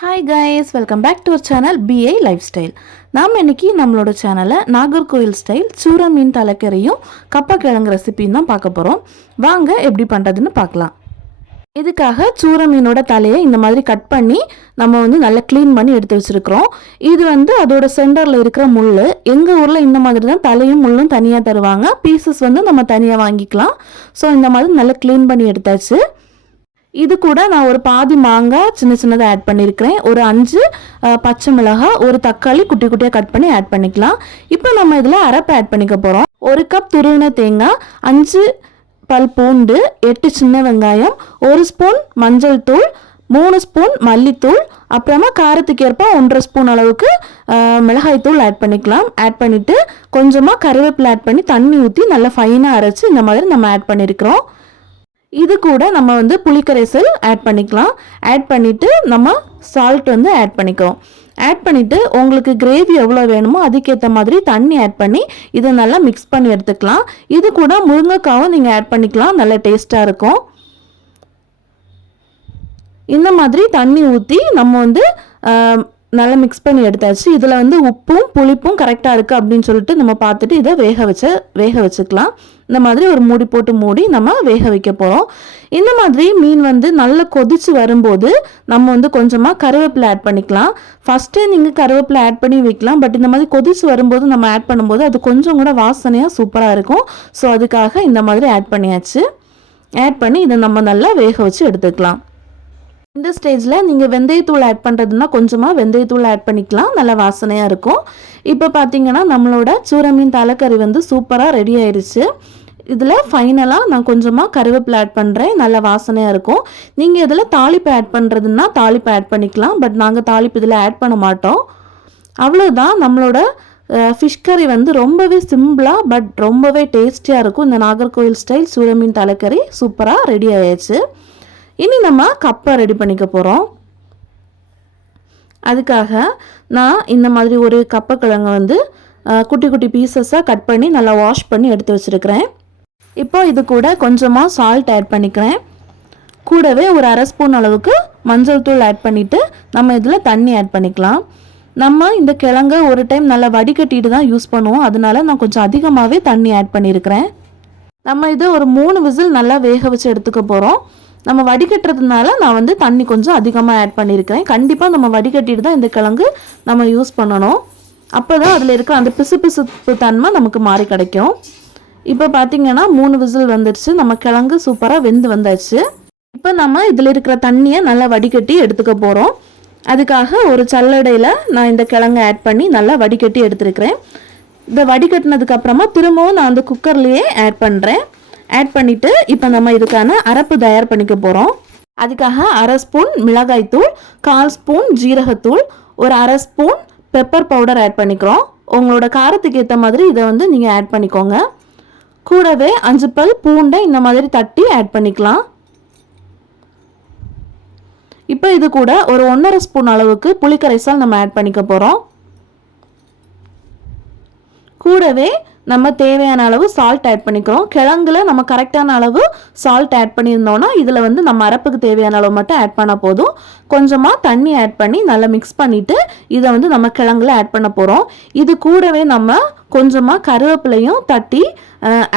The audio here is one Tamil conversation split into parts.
Hi guys welcome back to our channel B I lifestyle நாம் இன்றைக்கி நம்மளோட சேனலை நாகர்கோயில் ஸ்டைல் சூர மீன் தலைக்கறியும் கப்பக்கிழங்கு ரெசிபியும் தான் பார்க்க போகிறோம் வாங்க எப்படி பண்ணுறதுன்னு பார்க்கலாம். இதுக்காக சூர மீனோட தலையை இந்த மாதிரி கட் பண்ணி நம்ம வந்து நல்லா க்ளீன் பண்ணி எடுத்து வச்சுருக்கிறோம். இது வந்து அதோட சென்டரில் இருக்கிற முள் எங்கள் ஊரில் இந்த மாதிரி தான் தலையும் முள்ளும் தனியாக தருவாங்க. பீசஸ் வந்து நம்ம தனியாக வாங்கிக்கலாம். ஸோ இந்த மாதிரி நல்லா க்ளீன் பண்ணி எடுத்தாச்சு. இது கூட நான் ஒரு பாதி மாங்காய் சின்ன சின்னதாக ஆட் பண்ணியிருக்கிறேன் ஒரு அஞ்சு பச்சை மிளகாய் ஒரு தக்காளி குட்டி குட்டியாக கட் பண்ணி ஆட் பண்ணிக்கலாம். இப்போ நம்ம இதில் அரைப்பு ஆட் பண்ணிக்க போகிறோம் ஒரு கப் துருவின தேங்காய் அஞ்சு பல் பூண்டு எட்டு சின்ன வெங்காயம் ஒரு ஸ்பூன் மஞ்சள் தூள் மூணு ஸ்பூன் மல்லித்தூள் அப்புறமா காரத்துக்கு ஏற்ப ஒன்றரை ஸ்பூன் அளவுக்கு மிளகாய் தூள் ஆட் பண்ணிக்கலாம். ஆட் பண்ணிவிட்டு கொஞ்சமாக கருவேப்பிலை ஆட் பண்ணி தண்ணி ஊற்றி நல்லா ஃபைனாக அரைச்சி இந்த மாதிரி நம்ம ஆட் பண்ணியிருக்கிறோம் இது கூட நம்ம வந்து புளிக்கரைசல் ஆட் பண்ணிக்கலாம். ஆட் பண்ணிவிட்டு நம்ம சால்ட் வந்து ஆட் பண்ணிக்கிறோம். ஆட் பண்ணிவிட்டு உங்களுக்கு கிரேவி எவ்வளோ வேணுமோ அதுக்கேற்ற மாதிரி தண்ணி ஆட் பண்ணி இதை நல்லா மிக்ஸ் பண்ணி எடுத்துக்கலாம். இது கூட முருங்கைக்காவும் நீங்கள் ஆட் பண்ணிக்கலாம். நல்ல டேஸ்ட்டாக இருக்கும். இந்த மாதிரி தண்ணி ஊற்றி நம்ம வந்து நல்லா மிக்ஸ் பண்ணி எடுத்தாச்சு. இதில் வந்து உப்பும் புளிப்பும் கரெக்டாக இருக்குது அப்படின்னு சொல்லிட்டு நம்ம பார்த்துட்டு இதை வேக வச்ச வேக வச்சுக்கலாம். இந்த மாதிரி ஒரு மூடி போட்டு மூடி நம்ம வேக வைக்க போகிறோம் இந்த மாதிரி மீன் வந்து நல்லா கொதிச்சு வரும்போது நம்ம வந்து கொஞ்சமாக கருவேப்பிலை ஆட் பண்ணிக்கலாம். ஃபஸ்ட்டே நீங்கள் கருவேப்பிலை ஆட் பண்ணி வைக்கலாம். பட் இந்த மாதிரி கொதிச்சு வரும்போது நம்ம ஆட் பண்ணும்போது அது கொஞ்சம் கூட வாசனையாக சூப்பராக இருக்கும். ஸோ அதுக்காக இந்த மாதிரி ஆட் பண்ணியாச்சு. ஆட் பண்ணி இதை நம்ம நல்லா வேக வச்சு எடுத்துக்கலாம். இந்த ஸ்டேஜில் நீங்கள் வெந்தயத்தூள் ஆட் பண்ணுறதுனா கொஞ்சமாக வெந்தயத்தூள் ஆட் பண்ணிக்கலாம். நல்ல வாசனையாக இருக்கும். இப்போ பார்த்தீங்கன்னா நம்மளோட சூரமீன் தலைக்கறி வந்து சூப்பராக ரெடி ஆயிடுச்சு இதில் ஃபைனலாக நான் கொஞ்சமாக கருவேப்பிலை ஆட் பண்ணுறேன் நல்ல வாசனையாக இருக்கும். நீங்கள் இதில் தாளிப்பு ஆட் பண்ணுறதுன்னா தாளிப்பு ஆட் பண்ணிக்கலாம். பட் நாங்கள் தாளிப்பு இதில் ஆட் பண்ண மாட்டோம். அவ்வளோதான் நம்மளோட ஃபிஷ் கறி வந்து ரொம்பவே சிம்பிளாக பட் ரொம்பவே டேஸ்டியாக இருக்கும். இந்த நாகர்கோவில் ஸ்டைல் சூரமீன் தலைக்கறி சூப்பராக ரெடி ஆயாச்சு இனி நம்ம கப்பை ரெடி பண்ணிக்க போகிறோம் அதுக்காக நான் இந்த மாதிரி ஒரு கப்பக்கிழங்கை வந்து குட்டி குட்டி பீசஸாக கட் பண்ணி நல்லா வாஷ் பண்ணி எடுத்து வச்சுருக்கிறேன். இப்போ இது கூட கொஞ்சமாக சால்ட் ஆட் பண்ணிக்கிறேன். கூடவே ஒரு அரை ஸ்பூன் அளவுக்கு மஞ்சள் தூள் ஆட் பண்ணிவிட்டு நம்ம இதில் தண்ணி ஆட் பண்ணிக்கலாம். நம்ம இந்த கிழங்க ஒரு டைம் நல்லா வடிகட்டிட்டு தான் யூஸ் பண்ணுவோம். அதனால நான் கொஞ்சம் அதிகமாகவே தண்ணி ஆட் பண்ணியிருக்கிறேன் நம்ம இது ஒரு மூணு விசில் நல்லா வேக வச்சு எடுத்துக்க போகிறோம் நம்ம வடிகட்டுறதுனால நான் வந்து தண்ணி கொஞ்சம் அதிகமாக ஆட் பண்ணியிருக்கிறேன் கண்டிப்பாக நம்ம வடிகட்டிட்டு தான் இந்த கிழங்கு நம்ம யூஸ் பண்ணணும். அப்போ தான் அதில் இருக்கிற அந்த பிசு பிசுப்பு தன்மை நமக்கு மாறி கிடைக்கும். இப்போ பார்த்தீங்கன்னா மூணு விசில் வந்துடுச்சு நம்ம கிழங்கு சூப்பராக வெந்து வந்தாச்சு. இப்போ நம்ம இதில் இருக்கிற தண்ணியை நல்லா வடிகட்டி எடுத்துக்க போகிறோம் அதுக்காக ஒரு சல்லடையில் நான் இந்த கிழங்கை ஆட் பண்ணி நல்லா வடிகட்டி எடுத்துருக்கிறேன். இதை வடிகட்டினதுக்கு அப்புறமா திரும்பவும் நான் அந்த குக்கர்லேயே ஆட் பண்ணுறேன் ஆட் பண்ணிவிட்டு இப்போ நம்ம இதுக்கான அரப்பு தயார் பண்ணிக்க போகிறோம் அதுக்காக அரை ஸ்பூன் மிளகாய்த்தூள் கால் ஸ்பூன் ஜீரகத்தூள் ஒரு அரை ஸ்பூன் பெப்பர் பவுடர் ஆட் பண்ணிக்கிறோம். உங்களோட காரத்துக்கு ஏற்ற மாதிரி இதை வந்து நீங்கள் ஆட் பண்ணிக்கோங்க. கூடவே அஞ்சு பல் பூண்டை இந்த மாதிரி தட்டி ஆட் பண்ணிக்கலாம். இப்போ இது கூட ஒரு ஒன்றரை ஸ்பூன் அளவுக்கு புளிக்கரைசல் நம்ம ஆட் பண்ணிக்க போகிறோம் கூடவே நம்ம தேவையான அளவு சால்ட் ஆட் பண்ணிக்கிறோம். கிழங்குல நம்ம கரெக்டான அளவு சால்ட் ஆட் பண்ணியிருந்தோம்னா இதில் வந்து நம்ம அரப்புக்கு தேவையான அளவு மட்டும் ஆட் பண்ணால் போதும். கொஞ்சமாக தண்ணி ஆட் பண்ணி நல்லா மிக்ஸ் பண்ணிவிட்டு இதை வந்து நம்ம கிழங்குல ஆட் பண்ண போகிறோம் இது கூடவே நம்ம கொஞ்சமாக கருவேப்பிலையும் தட்டி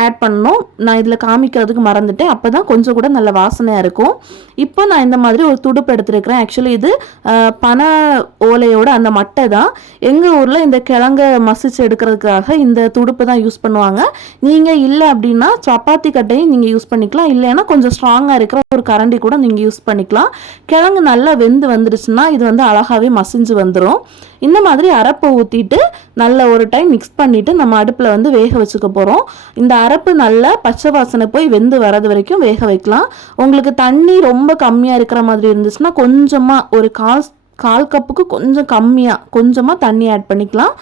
ஆட் பண்ணணும். நான் இதில் காமிக்கிறதுக்கு மறந்துட்டேன். அப்போ தான் கொஞ்சம் கூட நல்ல வாசனையாக இருக்கும். இப்போ நான் இந்த மாதிரி ஒரு துடுப்பு எடுத்துருக்கிறேன். ஆக்சுவலி இது பனை ஓலையோட அந்த மட்டை தான். எங்கள் ஊரில் இந்த கிழங்க மசிச்சு எடுக்கிறதுக்காக இந்த துடுப்பு தான் யூஸ் பண்ணுவாங்க. நீங்கள் இல்லை அப்படின்னா சப்பாத்தி கட்டையும் நீங்கள் யூஸ் பண்ணிக்கலாம். இல்லைன்னா கொஞ்சம் ஸ்ட்ராங்காக இருக்கிற ஒரு கரண்டி கூட நீங்கள் யூஸ் பண்ணிக்கலாம். கிழங்கு நல்லா வெந்து வந்துருச்சுன்னா இது வந்து அழகாகவே மசிஞ்சு வந்துடும் இந்த மாதிரி அரப்பை ஊற்றிட்டு நல்ல ஒரு டைம் மிக்ஸ் பண்ணிவிட்டு நம்ம அடுப்பில் வந்து வேக வச்சுக்க போகிறோம் இந்த அரப்பு நல்லா பச்சை வாசனை போய் வெந்து வரது வரைக்கும் வேக வைக்கலாம். உங்களுக்கு தண்ணி ரொம்ப கம்மியாக இருக்கிற மாதிரி இருந்துச்சுன்னா கொஞ்சமாக ஒரு கால் கால் கப்புக்கு கொஞ்சம் கம்மியாக கொஞ்சமாக தண்ணி ஆட் பண்ணிக்கலாம்.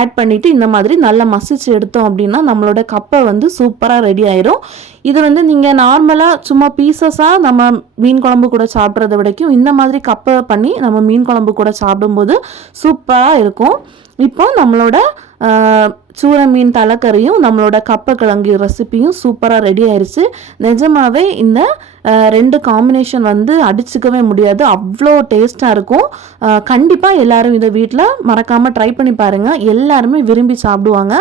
ஆட் பண்ணிவிட்டு இந்த மாதிரி நல்லா மசிச்சு எடுத்தோம் அப்படின்னா நம்மளோட கப்பை வந்து சூப்பராக ரெடி ஆயிரும். இது வந்து நீங்கள் நார்மலாக சும்மா பீசஸாக நம்ம மீன் குழம்பு கூட சாப்பிட்றத விடைக்கும் இந்த மாதிரி கப்பை பண்ணி நம்ம மீன் குழம்பு கூட சாப்பிடும்போது சூப்பராக இருக்கும். இப்போ நம்மளோட சூரை மீன் தலைக்கறியும் நம்மளோட கப்பை கிழங்கு ரெசிப்பியும் சூப்பராக ரெடி ஆயிடுச்சு நிஜமாவே இந்த ரெண்டு காம்பினேஷன் வந்து அடிச்சுக்கவே முடியாது. அவ்வளோ டேஸ்ட்டாக இருக்கும். கண்டிப்பாக எல்லாரும் இதை வீட்டில் மறக்காமல் ட்ரை பண்ணி பாருங்கள் எல்லாருமே விரும்பி சாப்பிடுவாங்க.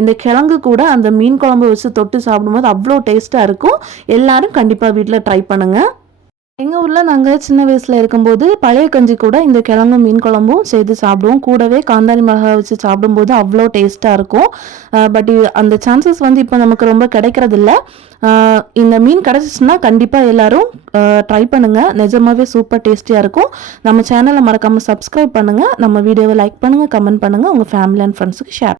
இந்த கிழங்கு கூட அந்த மீன் குழம்பு வச்சு தொட்டு சாப்பிடும்போது அவ்வளோ டேஸ்ட்டாக இருக்கும். எல்லாரும் கண்டிப்பாக வீட்டில் ட்ரை பண்ணுங்கள் எங்கள் ஊரில் நாங்கள் சின்ன வயசில் இருக்கும்போது பழைய கஞ்சி கூட இந்த கிழங்கும் மீன் குழம்பும் சேர்த்து சாப்பிடுவோம். கூடவே காந்தாரி மிளகாய் வச்சு சாப்பிடும்போது அவ்வளோ டேஸ்ட்டாக இருக்கும். பட் அந்த சான்சஸ் வந்து இப்போ நமக்கு ரொம்ப கிடைக்கிறதில்ல. இந்த மீன் கிடச்சிச்சுன்னா கண்டிப்பாக எல்லோரும் ட்ரை பண்ணுங்கள் நிஜமாகவே சூப்பர் டேஸ்டியாக இருக்கும். நம்ம சேனலை மறக்காமல் சப்ஸ்கிரைப் பண்ணுங்கள் நம்ம வீடியோவை லைக் பண்ணுங்கள் கமெண்ட் பண்ணுங்கள் உங்கள் ஃபேமிலி அண்ட் ஃப்ரெண்ட்ஸுக்கு ஷேர்